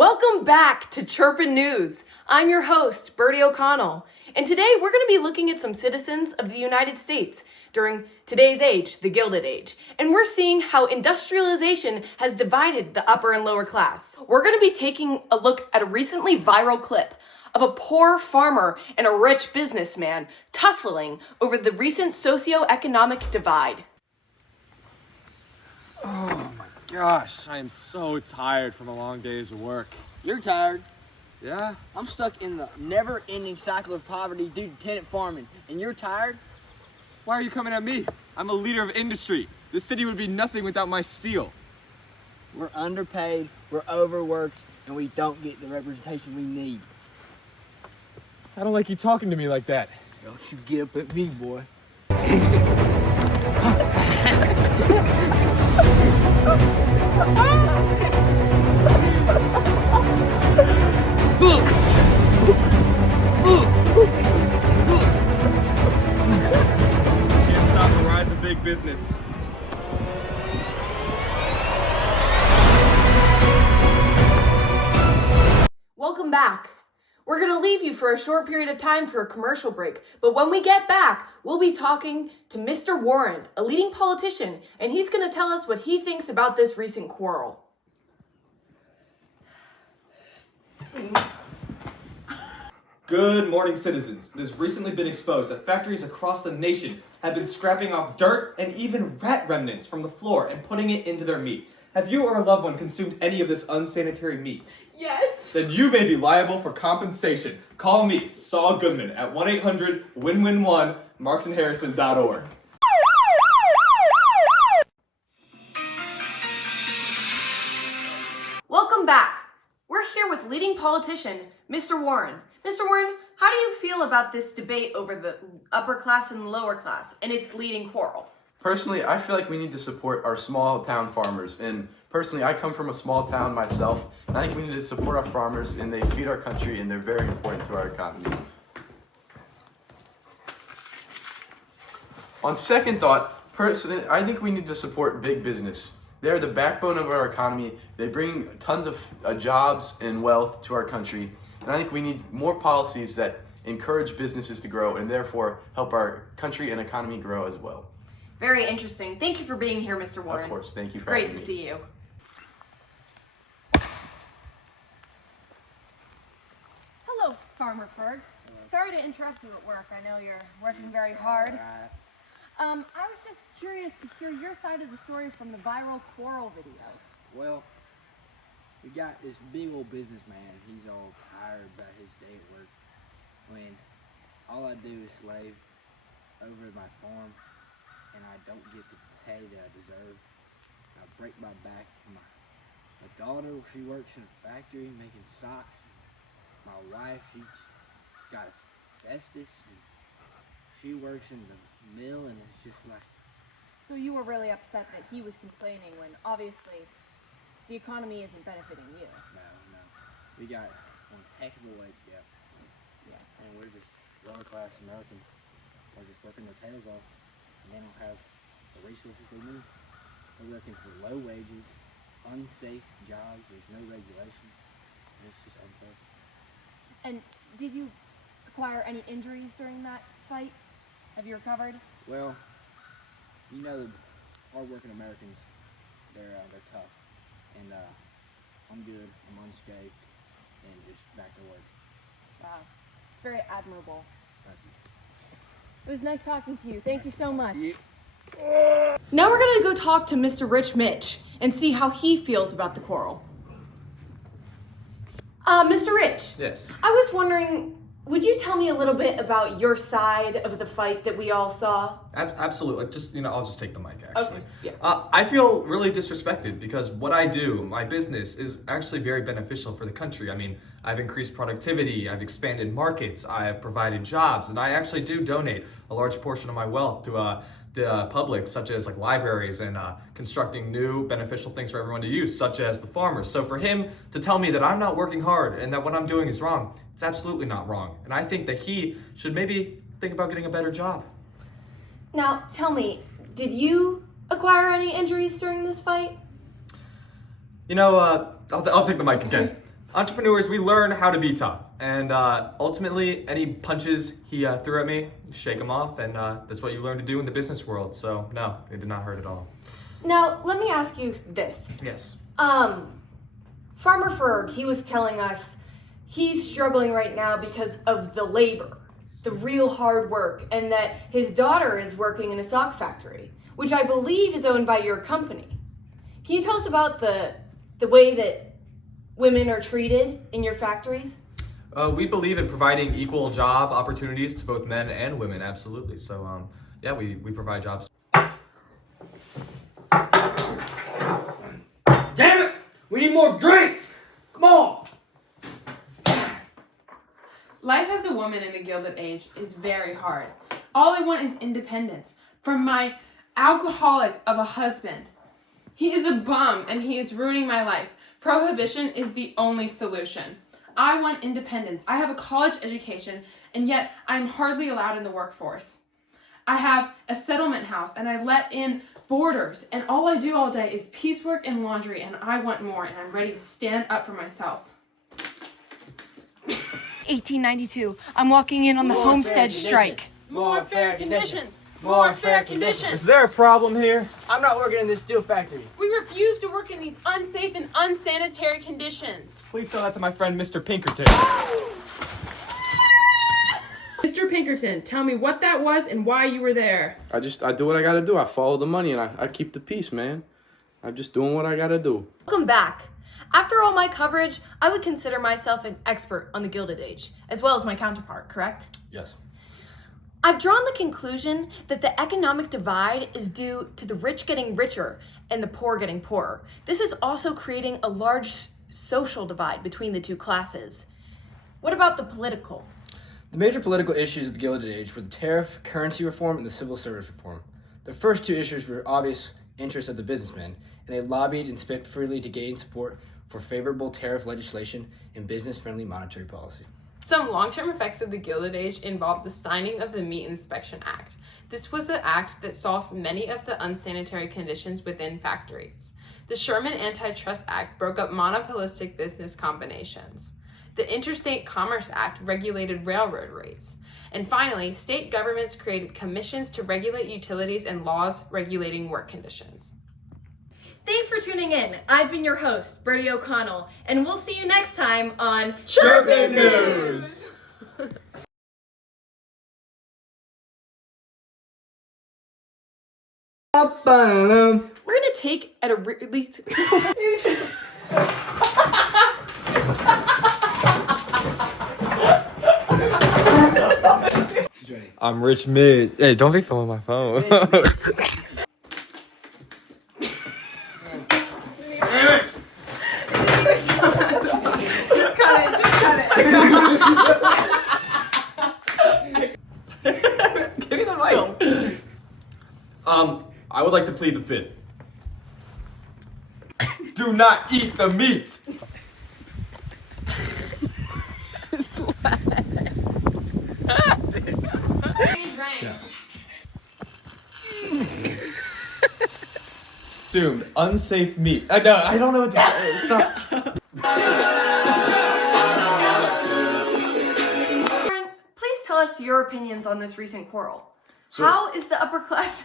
Welcome back to Chirpin' News. I'm your host, Bertie O'Connell, and today we're going to be looking at some citizens of the United States during today's age, the Gilded Age, and we're seeing how industrialization has divided the upper and lower class. We're going to be taking a look at a recently viral clip of a poor farmer and a rich businessman tussling over the recent socioeconomic divide. Oh my gosh, I am so tired from a long days of work. You're tired. Yeah? I'm stuck in the never-ending cycle of poverty due to tenant farming, and you're tired? Why are you coming at me? I'm a leader of industry. This city would be nothing without my steel. We're underpaid, we're overworked, and we don't get the representation we need. I don't like you talking to me like that. Don't you get up at me, boy. Can't stop the rise of big business. Welcome back. We're going to leave you for a short period of time for a commercial break, but when we get back, we'll be talking to Mr. Warren, a leading politician, and he's going to tell us what he thinks about this recent quarrel. Good morning, citizens. It has recently been exposed that factories across the nation have been scrapping off dirt and even rat remnants from the floor and putting it into their meat. Have you or a loved one consumed any of this unsanitary meat? Yes. Then you may be liable for compensation. Call me, Saul Goodman, at 1-800-WIN-WIN-1, marksandharrison.org. Welcome back. We're here with leading politician, Mr. Warren. Mr. Warren, how do you feel about this debate over the upper class and lower class and its leading quarrel? Personally, I feel like we need to support our small town farmers. And personally, I come from a small town myself, and I think we need to support our farmers, and they feed our country, and they're very important to our economy. On second thought, personally, I think we need to support big business. They're the backbone of our economy. They bring tons of jobs and wealth to our country. And I think we need more policies that encourage businesses to grow and therefore help our country and economy grow as well. Very interesting. Thank you for being here, Mr. Warren. Of course, thank you It's for great having to me. see you. Hello, Farmer Ferg. Sorry to interrupt you at work. I know you're working very hard. I was just curious to hear your side of the story from the viral quarrel video. Well, we got this big old businessman. He's all tired about his day at work. When all I do is slave over at my farm, and I don't get the pay that I deserve. I break my back. My daughter, she works in a factory making socks. My wife, she got asbestos, and she works in the mill, and it's just like, So you were really upset that he was complaining when obviously the economy isn't benefiting you. no. We got one heck of a wage gap, Yeah. and we're just lower class Americans. We're just working their tails off, and they don't have the resources they need. They're working for low wages, unsafe jobs, there's no regulations, and it's just unfair. And did you acquire any injuries during that fight? Have you recovered? Well, you know, the hard-working Americans, they're tough, and I'm good, I'm unscathed, and just back to work. Wow. It's very admirable. Thank you. It was nice talking to you. Thank you so much. Now we're going to go talk to Mr. Rich Mitch and see how he feels about the quarrel. Mr. Rich. Yes. I was wondering, would you tell me a little bit about your side of the fight that we all saw? Absolutely. I'll just take the mic, actually. Okay, yeah. I feel really disrespected because what I do, my business, is actually very beneficial for the country. I mean, I've increased productivity, I've expanded markets, I have provided jobs, and I actually do donate a large portion of my wealth to the public, such as like libraries and constructing new beneficial things for everyone to use, such as the farmers. So for him to tell me that I'm not working hard and that what I'm doing is wrong, it's absolutely not wrong. And I think that he should maybe think about getting a better job. Now, tell me, did you acquire any injuries during this fight? I'll take the mic again. Entrepreneurs, we learn how to be tough. And ultimately, any punches he threw at me, shake them off. And that's what you learn to do in the business world. So no, it did not hurt at all. Now, let me ask you this. Yes. Farmer Ferg, he was telling us he's struggling right now because of the labor, the real hard work, and that his daughter is working in a sock factory, which I believe is owned by your company. Can you tell us about the way that women are treated in your factories? We believe in providing equal job opportunities to both men and women, absolutely. So, yeah, we provide jobs. Damn it! We need more drinks! Come on! Life as a woman in the Gilded Age is very hard. All I want is independence from my alcoholic of a husband. He is a bum and he is ruining my life. Prohibition is the only solution. I want independence. I have a college education and yet I'm hardly allowed in the workforce. I have a settlement house and I let in boarders and all I do all day is piecework and laundry and I want more and I'm ready to stand up for myself. 1892. I'm walking in on the Homestead strike. More fair conditions! More fair conditions! Is there a problem here? I'm not working in this steel factory. We refuse to work in these unsafe and unsanitary conditions. Please tell that to my friend, Mr. Pinkerton. Mr. Pinkerton, tell me what that was and why you were there. I do what I gotta do. I follow the money and I keep the peace, man. I'm just doing what I gotta do. Welcome back. After all my coverage, I would consider myself an expert on the Gilded Age, as well as my counterpart, correct? Yes. I've drawn the conclusion that the economic divide is due to the rich getting richer and the poor getting poorer. This is also creating a large social divide between the two classes. What about the political? The major political issues of the Gilded Age were the tariff, currency reform, and the civil service reform. The first two issues were obvious interests of the businessmen, and they lobbied and spent freely to gain support for favorable tariff legislation and business-friendly monetary policy. Some long-term effects of the Gilded Age involved the signing of the Meat Inspection Act. This was an act that solves many of the unsanitary conditions within factories. The Sherman Antitrust Act broke up monopolistic business combinations. The Interstate Commerce Act regulated railroad rates. And finally, state governments created commissions to regulate utilities and laws regulating work conditions. Thanks for tuning in. I've been your host, Bertie O'Connell, and we'll see you next time on Chirpin' News! We're gonna take at a least. I'm Rich Mid. Hey, don't be filming my phone. Give me the mic. I would like to plead the fifth. Do not eat the meat. Doomed. Unsafe meat. No, I don't know what to stop. Please tell us your opinions on this recent quarrel. How is the upper class?